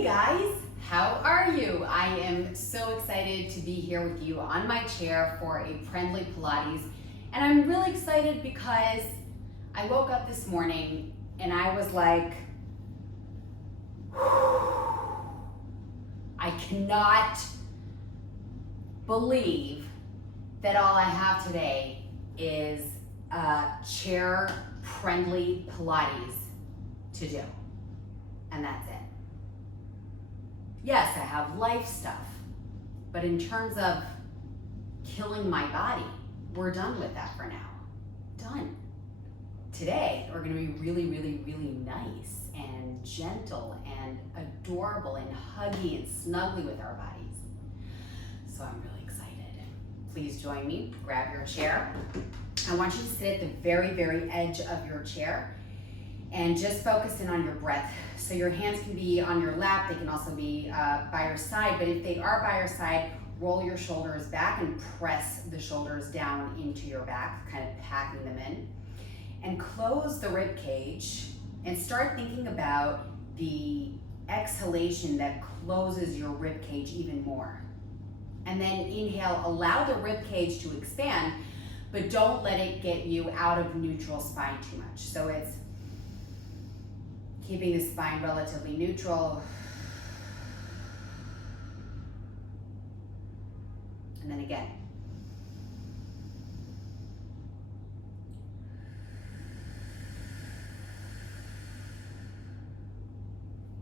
Hey guys, how are you? I am so excited to be here with you on my chair for a friendly Pilates. And I'm really excited because I woke up this morning and I was like, I cannot believe that all I have today is a chair-friendly Pilates to do. And that's it. Yes, I have life stuff, but in terms of killing my body, we're done with that for now. Done. Today, we're gonna be really, really, really nice and gentle and adorable and huggy and snuggly with our bodies. So I'm really excited. Please join me, grab your chair. I want you to sit at the very, very edge of your chair and just focus in on your breath. So your hands can be on your lap, they can also be by your side, but if they are by your side, roll your shoulders back and press the shoulders down into your back, kind of packing them in. And close the rib cage and start thinking about the exhalation that closes your rib cage even more. And then inhale, allow the rib cage to expand, but don't let it get you out of neutral spine too much. So it's keeping the spine relatively neutral. And then again.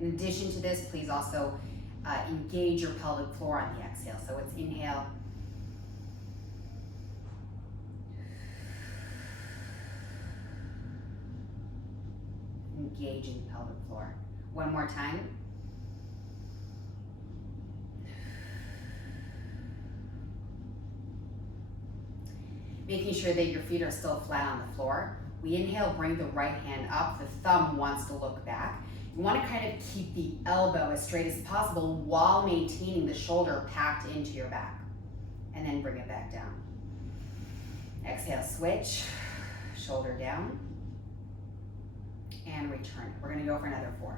In addition to this, please also engage your pelvic floor on the exhale. So it's inhale. Engaging the pelvic floor. One more time. Making sure that your feet are still flat on the floor. We inhale, bring the right hand up. The thumb wants to look back. You want to kind of keep the elbow as straight as possible while maintaining the shoulder packed into your back. And then bring it back down. Exhale, switch, shoulder down. And return it. We're gonna go for another 4.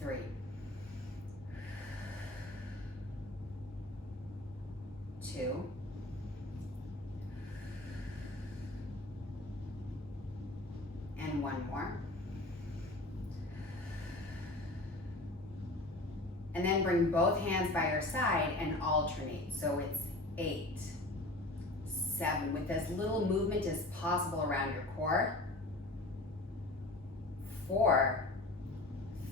3. 2. And 1 more. And then bring both hands by your side and alternate. So it's 8. 7, with as little movement as possible around your core. 4,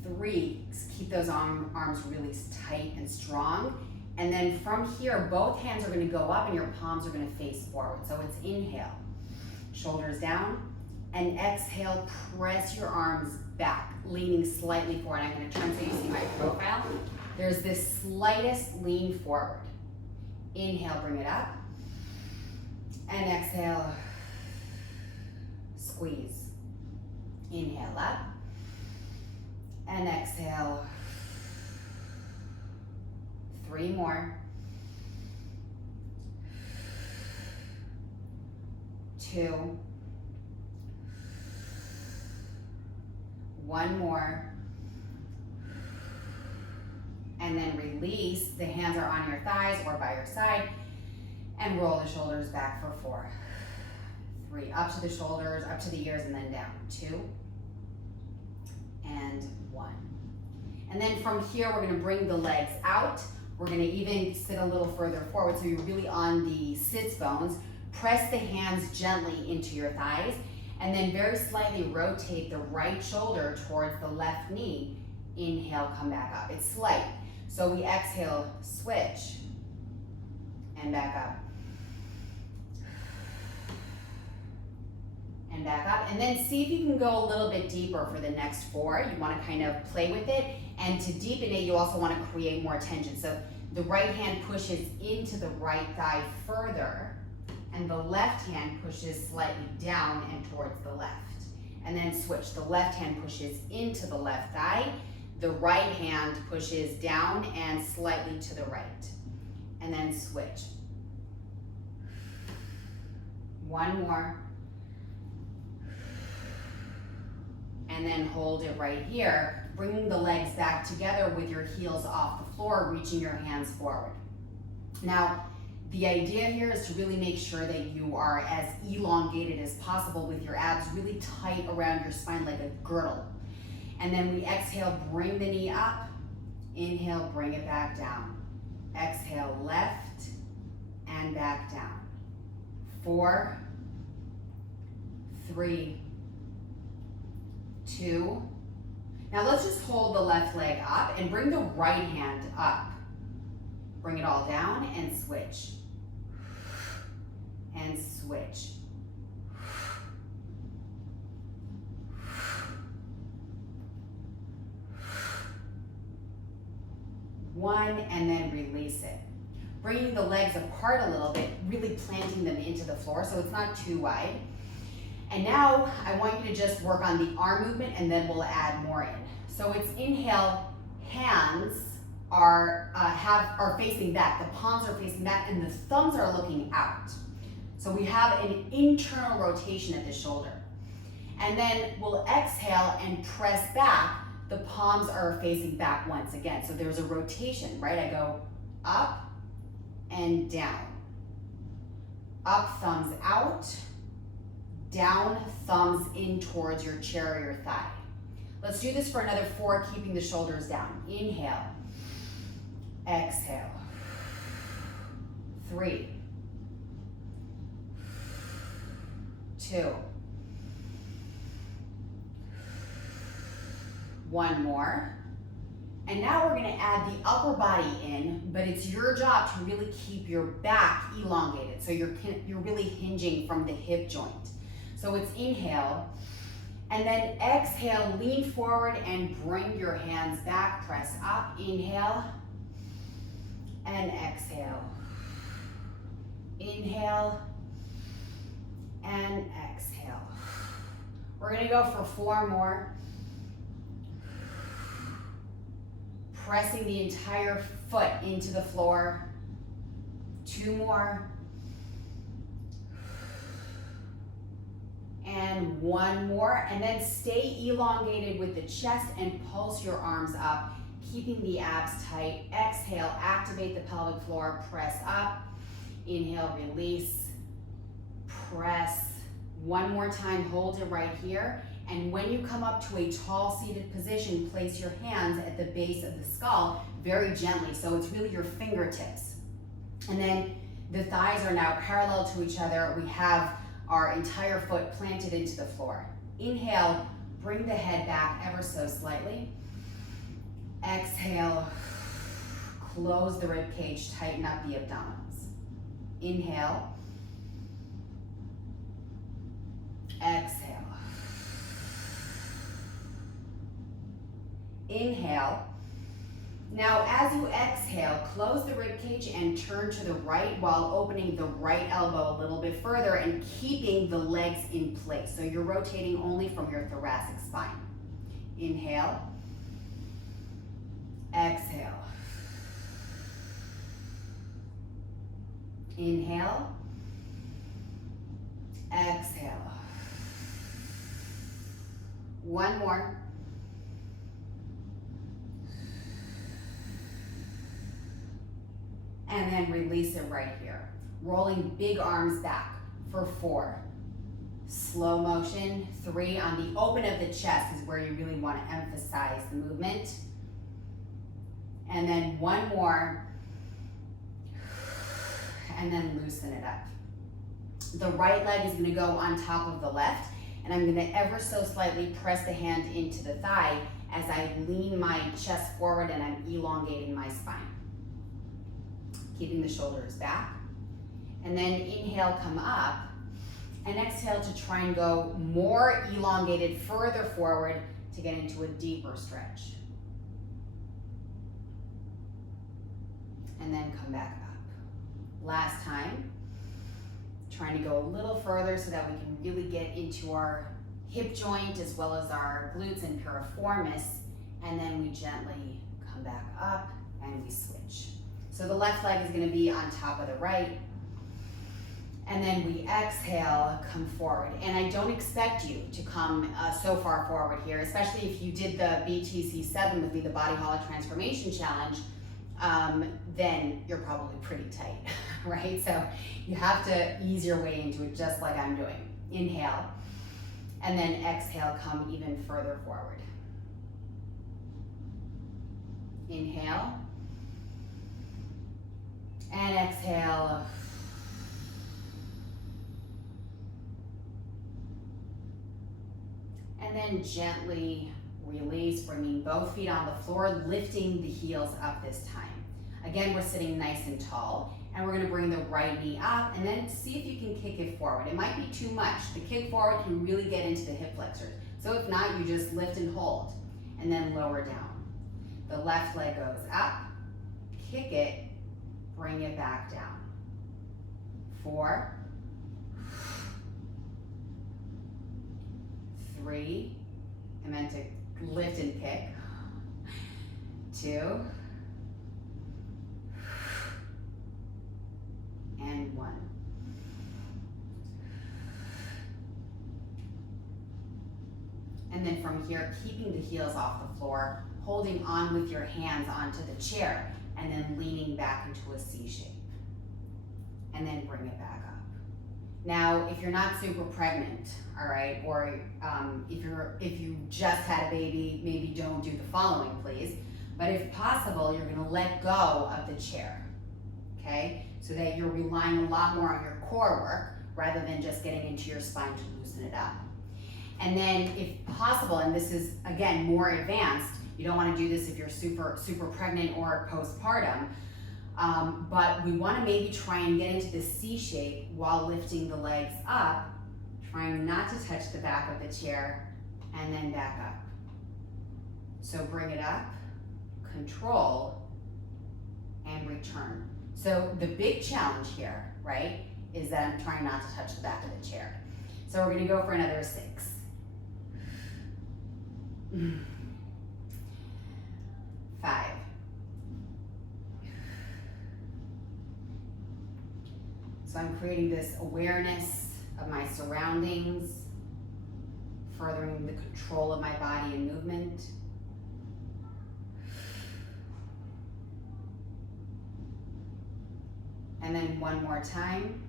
3, keep those arms really tight and strong. And then from here, both hands are gonna go up and your palms are gonna face forward. So it's inhale, shoulders down, and exhale, press your arms back, leaning slightly forward. I'm gonna turn so you see my profile. There's this slightest lean forward. Inhale, bring it up. And exhale, squeeze. Inhale up. And exhale. 3 more. 2. 1 more. And then release. The hands are on your thighs or by your side. And roll the shoulders back for 4. 3, up to the shoulders, up to the ears, and then down. 2. And 1. And then from here, we're gonna bring the legs out. We're gonna even sit a little further forward so you're really on the sits bones. Press the hands gently into your thighs, and then very slightly rotate the right shoulder towards the left knee. Inhale, come back up. It's slight. So we exhale, switch, and back up. And back up, and then see if you can go a little bit deeper for the next 4. You want to kind of play with it, and to deepen it, you also want to create more tension. So the right hand pushes into the right thigh further, and the left hand pushes slightly down and towards the left. And then switch. The left hand pushes into the left thigh, the right hand pushes down and slightly to the right. And then switch. 1 more. and then hold it right here, bringing the legs back together with your heels off the floor, reaching your hands forward. Now, the idea here is to really make sure that you are as elongated as possible with your abs really tight around your spine like a girdle. And then we exhale, bring the knee up. Inhale, bring it back down. Exhale, left and back down. 4, 3, 2. Now let's just hold the left leg up and bring the right hand up. Bring it all down and switch. And switch. One, and then release it. Bringing the legs apart a little bit, really planting them into the floor so it's not too wide. And now I want you to just work on the arm movement and then we'll add more in. So it's inhale, hands are facing back, the palms are facing back and the thumbs are looking out. So we have an internal rotation at the shoulder. And then we'll exhale and press back. The palms are facing back once again. So there's a rotation, right? I go up and down. Up, thumbs out. Down, thumbs in towards your chair or your thigh. Let's do this for another 4, keeping the shoulders down. Inhale. Exhale. 3, 2. 1 more. And now we're gonna add the upper body in, but it's your job to really keep your back elongated. So you're really hinging from the hip joint. So it's inhale, and then exhale, lean forward and bring your hands back, press up, inhale, and exhale. Inhale, and exhale. We're gonna go for 4 more. Pressing the entire foot into the floor. 2 more. And 1 more. And then stay elongated with the chest and pulse your arms up, keeping the abs tight. Exhale, activate the pelvic floor, press up. Inhale, release, press. 1 more time, hold it right here. And when you come up to a tall seated position, place your hands at the base of the skull very gently. So it's really your fingertips. And then the thighs are now parallel to each other. We have our entire foot planted into the floor. Inhale, bring the head back ever so slightly. Exhale, close the rib cage, tighten up the abdominals. Inhale. Exhale. Inhale. Now as you exhale, close the rib cage and turn to the right while opening the right elbow a little bit further and keeping the legs in place. So you're rotating only from your thoracic spine. Inhale. Exhale. Inhale. Exhale. 1 more. And then release it right here. Rolling big arms back for 4. Slow motion. 3. On the open of the chest is where you really want to emphasize the movement. And then 1 more. And then loosen it up. The right leg is going to go on top of the left, and I'm going to ever so slightly press the hand into the thigh as I lean my chest forward and I'm elongating my spine. Keeping the shoulders back. And then inhale, come up, and exhale to try and go more elongated further forward to get into a deeper stretch. And then come back up. Last time, trying to go a little further so that we can really get into our hip joint as well as our glutes and piriformis, and then we gently come back up and we switch. So the left leg is going to be on top of the right, And then we exhale, come forward. And I don't expect you to come so far forward here, especially if you did the BTC7 with me, the Body Holic Transformation Challenge, then you're probably pretty tight, right? So you have to ease your way into it just like I'm doing. Inhale, and then exhale, come even further forward. Inhale, and exhale. And then gently release, bringing both feet on the floor, lifting the heels up this time. Again, we're sitting nice and tall, and we're gonna bring the right knee up, and then see if you can kick it forward. It might be too much. The kick forward can really get into the hip flexors. So if not, you just lift and hold, and then lower down. The left leg goes up, kick it, bring it back down. 4, 3, I meant to lift and kick. 2, and 1. And then from here, keeping the heels off the floor, holding on with your hands onto the chair, and then leaning back into a C shape. And then bring it back up. Now, if you're not super pregnant, all right, or if you just had a baby, maybe don't do the following, please. But if possible, you're gonna let go of the chair, okay? So that you're relying a lot more on your core work rather than just getting into your spine to loosen it up. And then if possible, and this is, again, more advanced, you don't wanna do this if you're super pregnant or postpartum, but we wanna maybe try and get into the C shape while lifting the legs up, trying not to touch the back of the chair, and then back up. So bring it up, control, and return. So the big challenge here, right, is that I'm trying not to touch the back of the chair. So we're gonna go for another 6. 5. So I'm creating this awareness of my surroundings, furthering the control of my body and movement. And then one more time.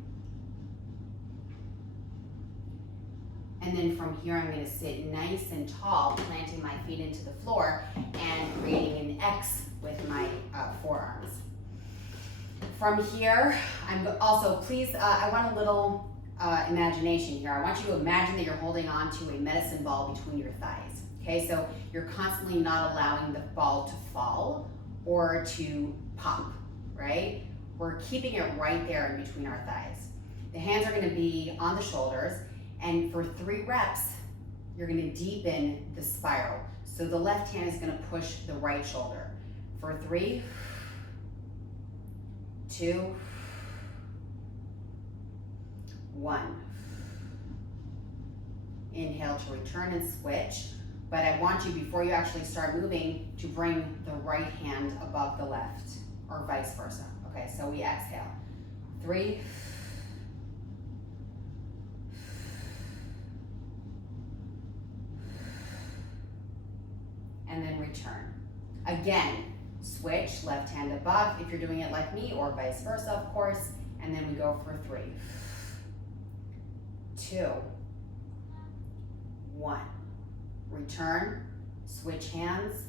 And then from here, I'm gonna sit nice and tall, planting my feet into the floor and creating an X with my forearms. From here, I'm also, please, I want a little imagination here. I want you to imagine that you're holding on to a medicine ball between your thighs, okay? So you're constantly not allowing the ball to fall or to pop, right? We're keeping it right there in between our thighs. The hands are gonna be on the shoulders, and for 3 reps, you're gonna deepen the spiral. So the left hand is gonna push the right shoulder. For 3, 2, 1. Inhale to return and switch. But I want you, before you actually start moving, to bring the right hand above the left, or vice versa. Okay, so we exhale. 3, and then return. Again, switch, left hand above if you're doing it like me, or vice versa, of course, and then we go for 3, 2, 1. Return, switch hands,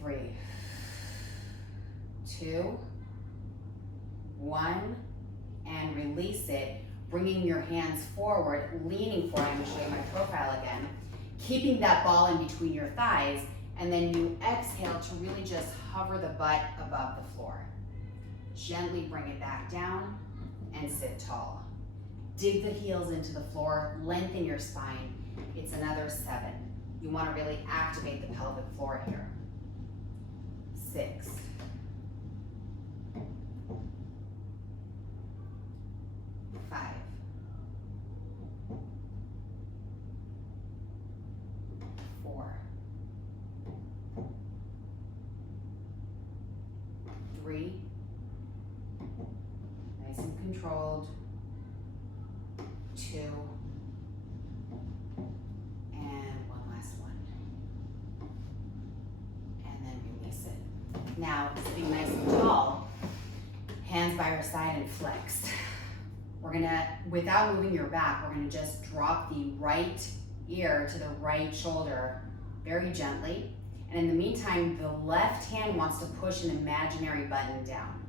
3, 2, 1, and release it, bringing your hands forward, leaning forward. I'm gonna show you my profile again. Keeping that ball in between your thighs, and then you exhale to really just hover the butt above the floor. Gently bring it back down and sit tall. Dig the heels into the floor, lengthen your spine. It's another 7. You want to really activate the pelvic floor here. 6. 5. 4. 3. Nice and controlled. Now, sitting nice and tall, hands by your side and flexed. We're gonna, without moving your back, we're gonna just drop the right ear to the right shoulder very gently. And in the meantime, the left hand wants to push an imaginary button down.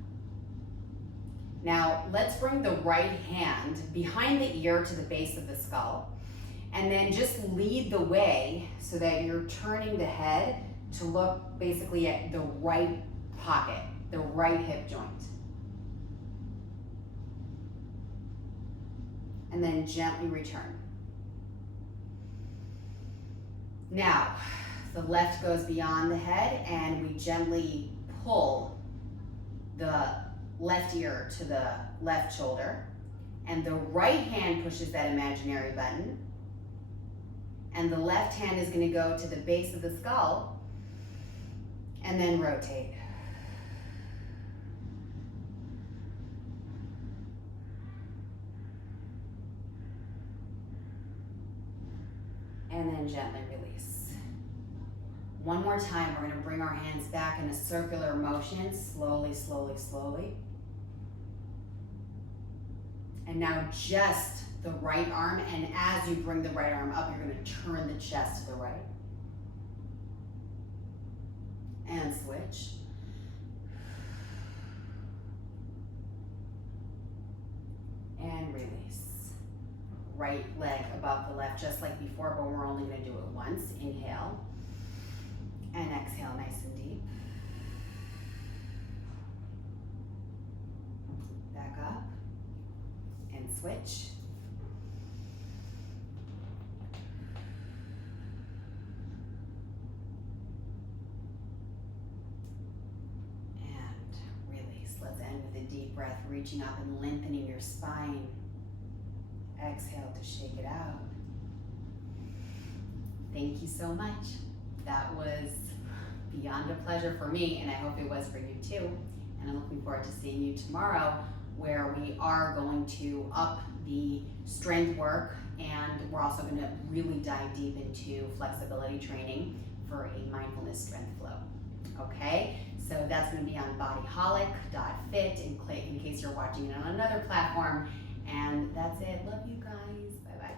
Now, let's bring the right hand behind the ear to the base of the skull, and then just lead the way so that you're turning the head to look basically at the right pocket, the right hip joint. And then gently return. Now, the left goes beyond the head and we gently pull the left ear to the left shoulder, and the right hand pushes that imaginary button, and the left hand is going to go to the base of the skull and then rotate. And then gently release. One more time, we're going to bring our hands back in a circular motion, slowly, slowly, slowly. And now just the right arm, and as you bring the right arm up, you're going to turn the chest to the right. And switch. And release. Right leg above the left, just like before, but we're only going to do it once. Inhale. And exhale nice and deep. Back up. And switch. And release. Let's end with a deep breath, reaching up and lengthening your spine. Exhale to shake it out. Thank you so much. That was beyond a pleasure for me, and I hope it was for you too. And I'm looking forward to seeing you tomorrow, where we are going to up the strength work, and we're also going to really dive deep into flexibility training for a mindfulness strength flow. Okay, so that's going to be on bodyholic.fit in case you're watching it on another platform. And that's it. Love you guys. Bye-bye.